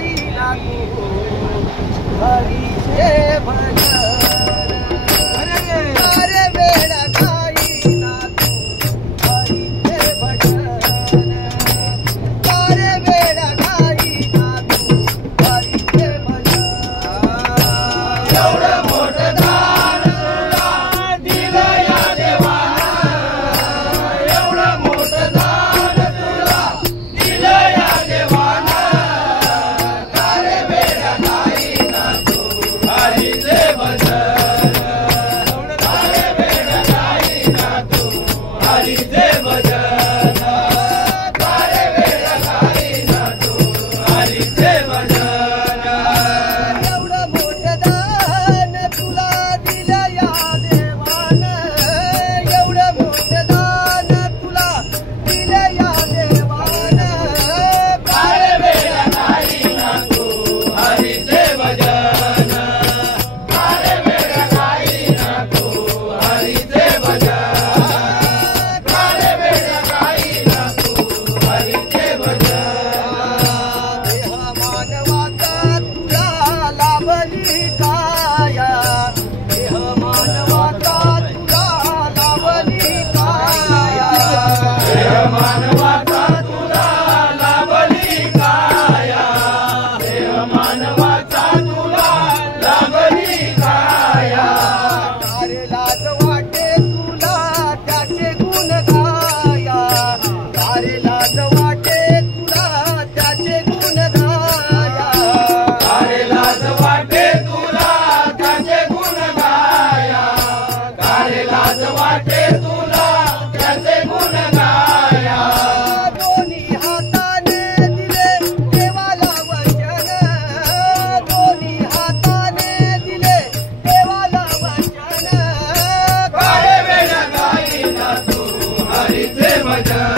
गाईना तू हरीचे भजन सारे वेळ गाईना तू हरीचे भजन सारे वेळ गाईना तू हरीचे भजन एवढं मोठं दान तुला दिलं या देवानं एवढं मोठं दान तुला दिलं या देवानं सारे वेळ गाईना तू हरीचे भजन सारे वेळ गाईना तू हरीचे भजन सारे वेळ गाईना तू हरीचे भजन एवढं मोठं दान तुला दिलं या देवानं एवढं मोठं दान तुला दिलं या देवानं सारे वेळ गाईना तू हरीचे भजन सारे वेळ गाईना तू हरीचे भजन सारे वेळ गाईना तू हरीचे भजन देह मानवाचा तुला लाभली काया देह मानवाचा तुला लाभली काया देह मानवाचा तुला लाभली काया देह मानवाचा तुला लाभली काया सारे लाज वाटे तुला त्याचे गुण गाया सारे लाज वाटे तुला त्याचे गुण गाया सारे लाज वाटे तुला त्याचे गुण गाया सारे लाज वाटे तुला त्याचे गुण गाया दोन्ही हाताने दिले देवाला वचन दोन्ही हाताने दिले देवाला वचन सारे वेळ गाईना तू हरीचे भजन